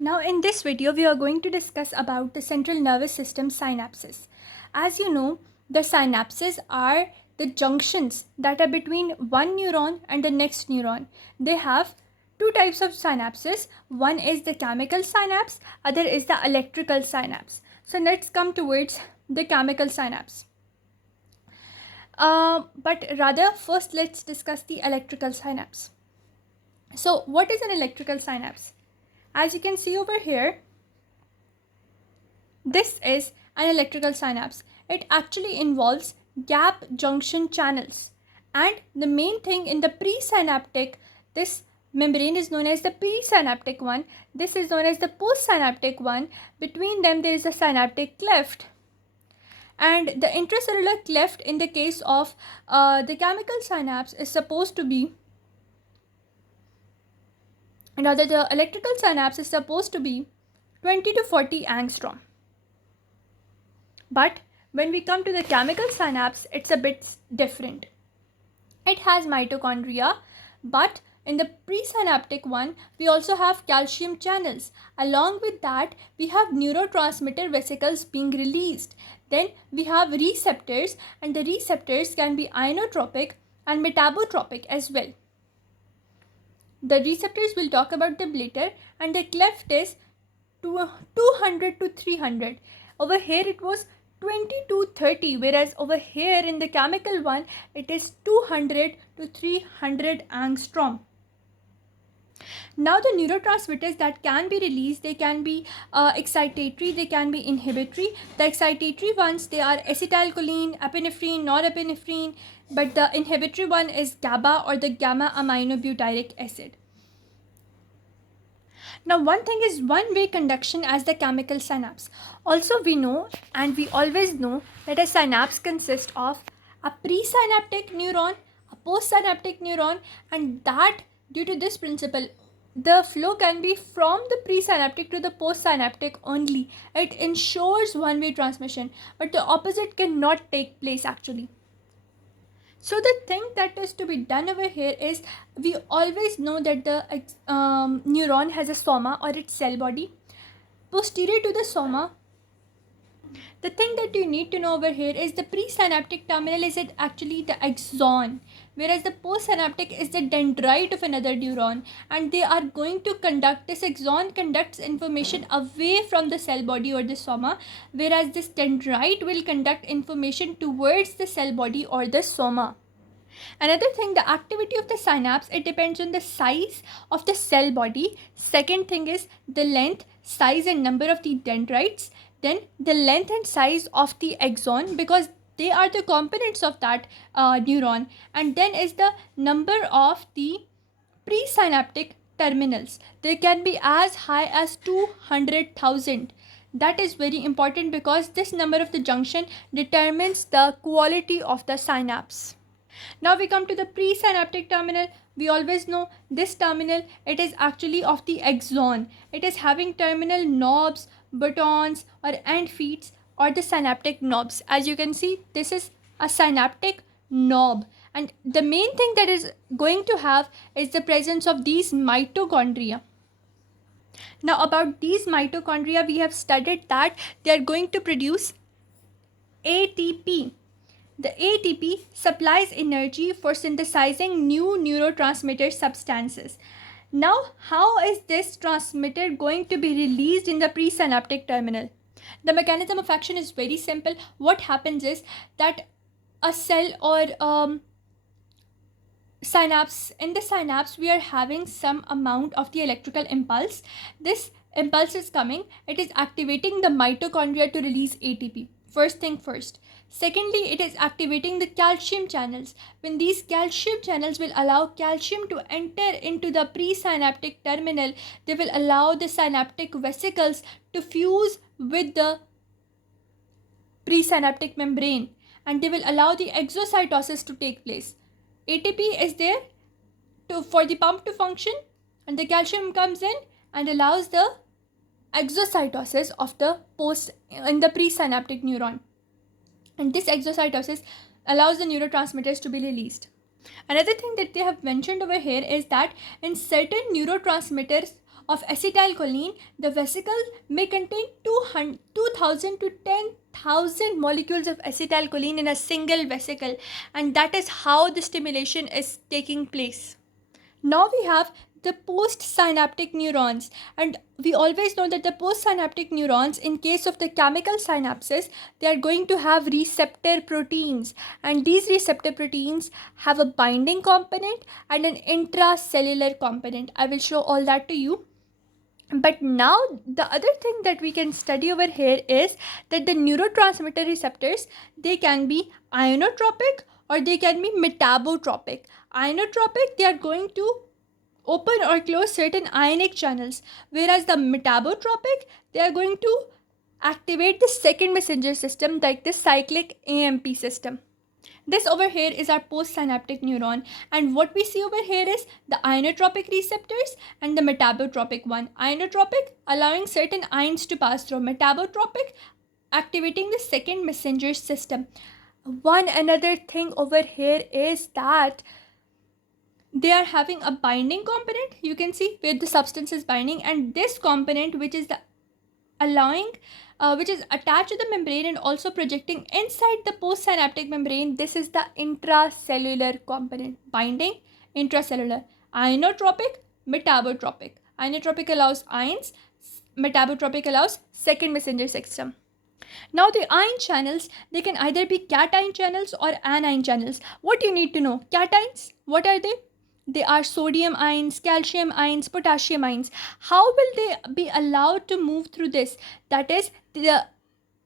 Now in this video, we are going to discuss about the central nervous system synapses. As you know, the synapses are the junctions that are between one neuron and the next neuron. They have two types of synapses. One is the chemical synapse, other is the electrical synapse. So let's come towards the chemical synapse. But rather first let's discuss the electrical synapse. So what is an electrical synapse? As you can see over here, this is an electrical synapse. It actually involves gap junction channels. And the main thing in the presynaptic, this membrane is known as the presynaptic one. This is known as the postsynaptic one. Between them there is a synaptic cleft. And the intracellular cleft in the case of the chemical synapse is supposed to be, rather the electrical synapse is supposed to be 20 to 40 angstrom. But when we come to the chemical synapse, it's a bit different. It has mitochondria, but in the presynaptic one, we also have calcium channels. Along with that, we have neurotransmitter vesicles being released. Then we have receptors, and the receptors can be ionotropic and metabotropic as well. The receptors we'll talk about them later, and the cleft is 200 to 300. Over here it was 20 to 30, whereas over here in the chemical one it is 200 to 300 angstrom. Now the neurotransmitters that can be released, they can be excitatory, they can be inhibitory. The excitatory ones, they are acetylcholine, epinephrine, norepinephrine, but the inhibitory one is GABA or the gamma aminobutyric acid. Now one thing is one-way conduction as the chemical synapse. Also we know, and we always know, that a synapse consists of a presynaptic neuron, a postsynaptic neuron, and that due to this principle, the flow can be from the presynaptic to the postsynaptic only. It ensures one-way transmission, but the opposite cannot take place actually. So the thing that is to be done over here is, we always know that the neuron has a soma or its cell body. Posterior to the soma, the thing that you need to know over here is the presynaptic terminal is actually the axon, whereas the postsynaptic is the dendrite of another neuron, and they are going to conduct, this axon conducts information away from the cell body or the soma, whereas this dendrite will conduct information towards the cell body or the soma. Another thing, the activity of the synapse, it depends on the size of the cell body. Second thing is the length, size and number of the dendrites. Then the length and size of the axon, because they are the components of that neuron. And then is the number of the presynaptic terminals. They can be as high as 200,000. That is very important because this number of the junction determines the quality of the synapse. Now we come to the presynaptic terminal. We always know this terminal, it is actually of the axon. It is having terminal knobs, buttons or end feet, or the synaptic knobs. As you can see, this is a synaptic knob, and the main thing that is going to have is the presence of these mitochondria. Now about these mitochondria, we have studied that they are going to produce ATP. The ATP supplies energy for synthesizing new neurotransmitter substances. Now, how is this transmitter going to be released in the presynaptic terminal? The mechanism of action is very simple. What happens is that a cell or synapse, in the synapse we are having some amount of the electrical impulse. This impulse is coming, it is activating the mitochondria to release ATP. First thing first. Secondly, it is activating the calcium channels. When these calcium channels will allow calcium to enter into the presynaptic terminal, they will allow the synaptic vesicles to fuse with the presynaptic membrane, and they will allow the exocytosis to take place. ATP is there for the pump to function, and the calcium comes in and allows the exocytosis of the presynaptic neuron. And this exocytosis allows the neurotransmitters to be released. Another thing that they have mentioned over here is that in certain neurotransmitters of acetylcholine, the vesicle may contain 2,000 to 10,000 molecules of acetylcholine in a single vesicle, and that is how the stimulation is taking place. Now we have the postsynaptic neurons, and we always know that the postsynaptic neurons, in case of the chemical synapses, they are going to have receptor proteins, and these receptor proteins have a binding component and an intracellular component. I will show all that to you. But now the other thing that we can study over here is that the neurotransmitter receptors, they can be ionotropic or they can be metabotropic. Ionotropic, they are going to open or close certain ionic channels, whereas the metabotropic, they are going to activate the second messenger system, like the cyclic AMP system. This over here is our postsynaptic neuron, and what we see over here is the ionotropic receptors and the metabotropic one. Ionotropic, allowing certain ions to pass through. Metabotropic, activating the second messenger system. One another thing over here is that they are having a binding component, you can see, where the substance is binding, and this component, which is the allowing which is attached to the membrane and also projecting inside the postsynaptic membrane, this is the intracellular component. Binding, intracellular. Ionotropic, metabotropic. Ionotropic allows ions, metabotropic allows second messenger system. Now the ion channels, they can either be cation channels or anion channels. What you need to know, cations, what are they? They are sodium ions, calcium ions, potassium ions. How will they be allowed to move through this? That is, the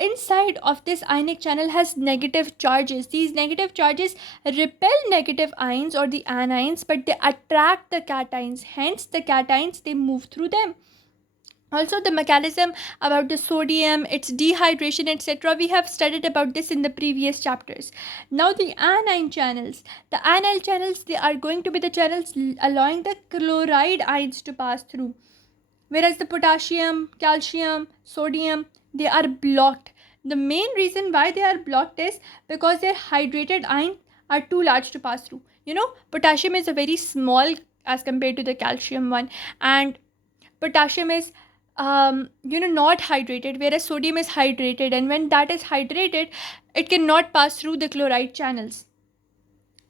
inside of this ionic channel has negative charges. These negative charges repel negative ions or the anions, but they attract the cations. Hence, the cations, they move through them. Also, the mechanism about the sodium, its dehydration, etc. We have studied about this in the previous chapters. Now the anion channels. The anion channels, they are going to be the channels allowing the chloride ions to pass through. Whereas the potassium, calcium, sodium, they are blocked. The main reason why they are blocked is because their hydrated ions are too large to pass through. You know, potassium is a very small as compared to the calcium one, and potassium is not hydrated, whereas sodium is hydrated, and when that is hydrated, it cannot pass through the chloride channels.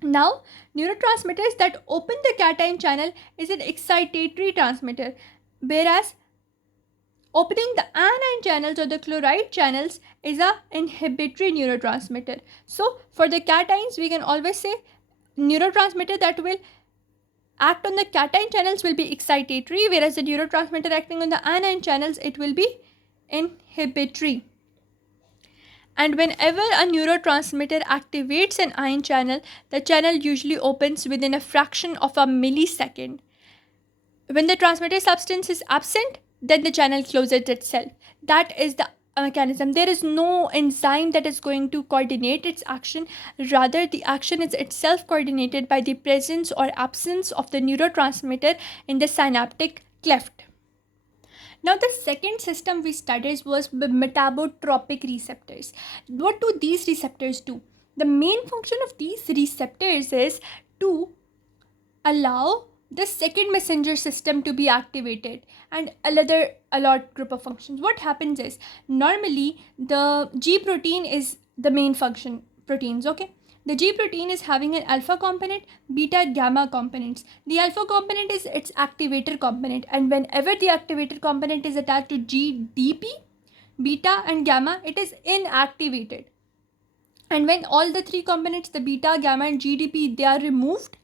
Now, neurotransmitters that open the cation channel is an excitatory transmitter, whereas opening the anion channels or the chloride channels is a inhibitory neurotransmitter. So for the cations, we can always say neurotransmitter that will act on the cation channels will be excitatory, whereas the neurotransmitter acting on the anion channels, it will be inhibitory. And whenever a neurotransmitter activates an ion channel, the channel usually opens within a fraction of a millisecond. When the transmitter substance is absent, then the channel closes itself. That is the mechanism. There is no enzyme that is going to coordinate its action. Rather, the action is itself coordinated by the presence or absence of the neurotransmitter in the synaptic cleft. Now, the second system we studied was metabotropic receptors. What do these receptors do? The main function of these receptors is to allow the second messenger system to be activated and another a lot group of functions. What happens is, normally the G protein is the main function proteins, okay? The G protein is having an alpha component, beta, gamma components. The alpha component is its activator component, and whenever the activator component is attached to GDP, beta and gamma, it is inactivated. And when all the three components, the beta, gamma and GDP, they are removed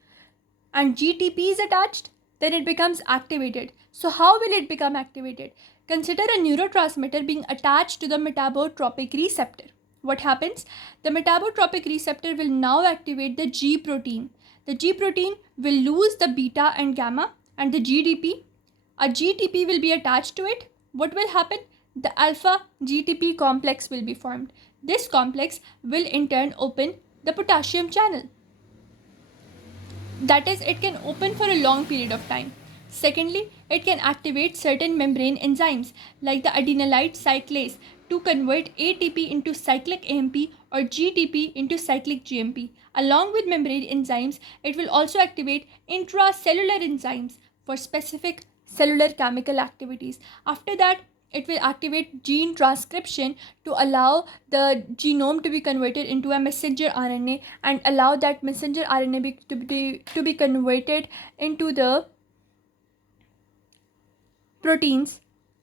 and GTP is attached, then it becomes activated. So how will it become activated? Consider a neurotransmitter being attached to the metabotropic receptor. What happens? The metabotropic receptor will now activate the G protein. The G protein will lose the beta and gamma and the GDP. A GTP will be attached to it. What will happen? The alpha GTP complex will be formed. This complex will in turn open the potassium channel. That is, it can open for a long period of time. Secondly, it can activate certain membrane enzymes like the adenylate cyclase to convert ATP into cyclic AMP or GTP into cyclic GMP. Along with membrane enzymes, it will also activate intracellular enzymes for specific cellular chemical activities. After that, it will activate gene transcription to allow the genome to be converted into a messenger RNA and allow that messenger RNA to be converted into the proteins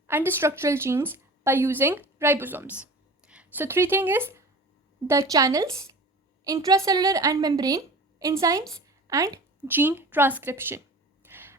and the structural genes by using ribosomes. So three things is the channels, intracellular and membrane enzymes, and gene transcription.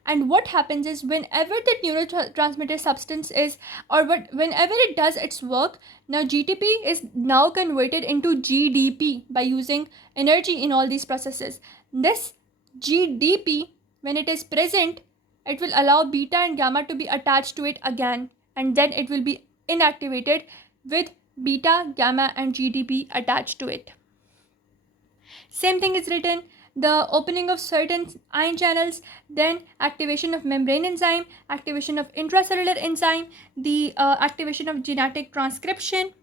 And what happens is whenever the neurotransmitter substance is, whenever it does its work, now GTP is now converted into GDP by using energy in all these processes. This GDP, when it is present, it will allow beta and gamma to be attached to it again, and then it will be inactivated with beta, gamma, and GDP attached to it. Same thing is written, the opening of certain ion channels, then activation of membrane enzyme, activation of intracellular enzyme, the activation of genetic transcription.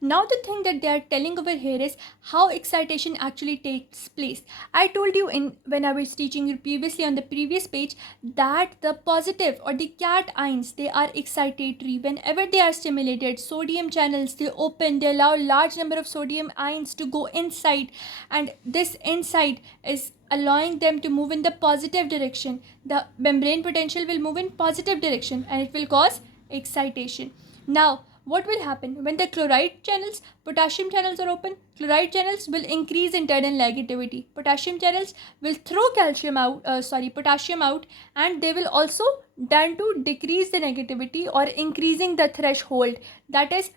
Now the thing that they are telling over here is how excitation actually takes place. I told you when I was teaching you previously on the previous page that the positive or the cat ions, they are excitatory. Whenever they are stimulated, sodium channels, they open, they allow large number of sodium ions to go inside, and this inside is allowing them to move in the positive direction. The membrane potential will move in positive direction and it will cause excitation. Now what will happen when the chloride channels, potassium channels are open? Chloride channels will increase internal negativity. Potassium channels will throw potassium out, and they will also tend to decrease the negativity or increasing the threshold. That is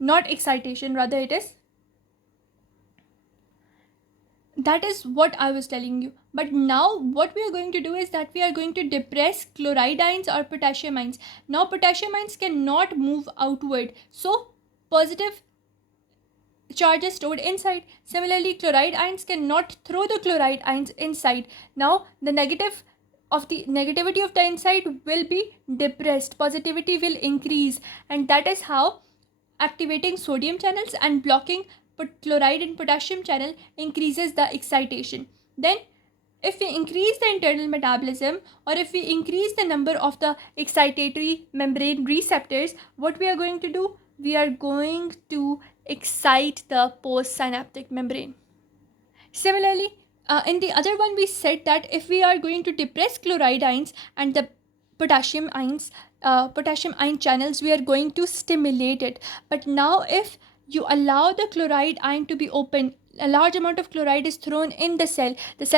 not excitation, rather it is. That is what I was telling you. But now what we are going to do is that we are going to depress chloride ions or potassium ions. Now potassium ions cannot move outward, so positive charge is stored inside. Similarly, chloride ions cannot throw the chloride ions inside. Now the negativity of the inside will be depressed, positivity will increase, and that is how activating sodium channels and blocking chloride and potassium channel increases the excitation. Then if we increase the internal metabolism, or if we increase the number of the excitatory membrane receptors, what we are going to do? We are going to excite the postsynaptic membrane. Similarly, in the other one we said that if we are going to depress chloride ions and the potassium ion channels, we are going to stimulate it. But now if you allow the chloride ion to be open, a large amount of chloride is thrown in the cell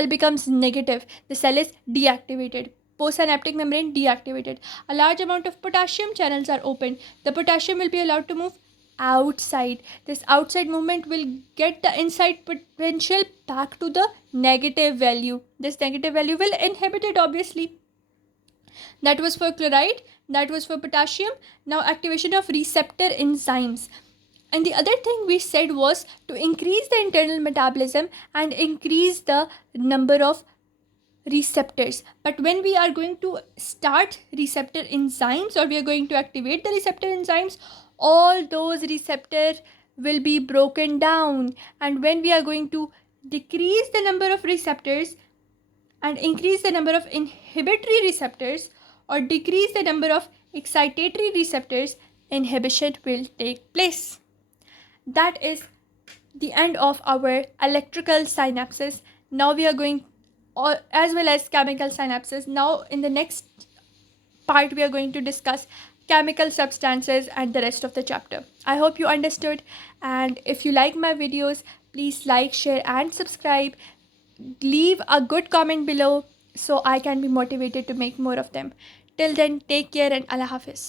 becomes negative, the cell is deactivated, postsynaptic membrane deactivated. A large amount of potassium channels are open, the potassium will be allowed to move outside. This outside movement will get the inside potential back to the negative value. This negative value will inhibit it, obviously. That was for chloride, that was for potassium. Now activation of receptor enzymes. And the other thing we said was to increase the internal metabolism and increase the number of receptors. But when we are going to start receptor enzymes, or we are going to activate the receptor enzymes, all those receptors will be broken down. And when we are going to decrease the number of receptors and increase the number of inhibitory receptors, or decrease the number of excitatory receptors, inhibition will take place. That is the end of our electrical synapses. Now we are going, as well as chemical synapses. Now in the next part we are going to discuss chemical substances and the rest of the chapter. I hope you understood, and if you like my videos, please like, share and subscribe. Leave a good comment below so I can be motivated to make more of them. Till then, take care and Allah Hafiz.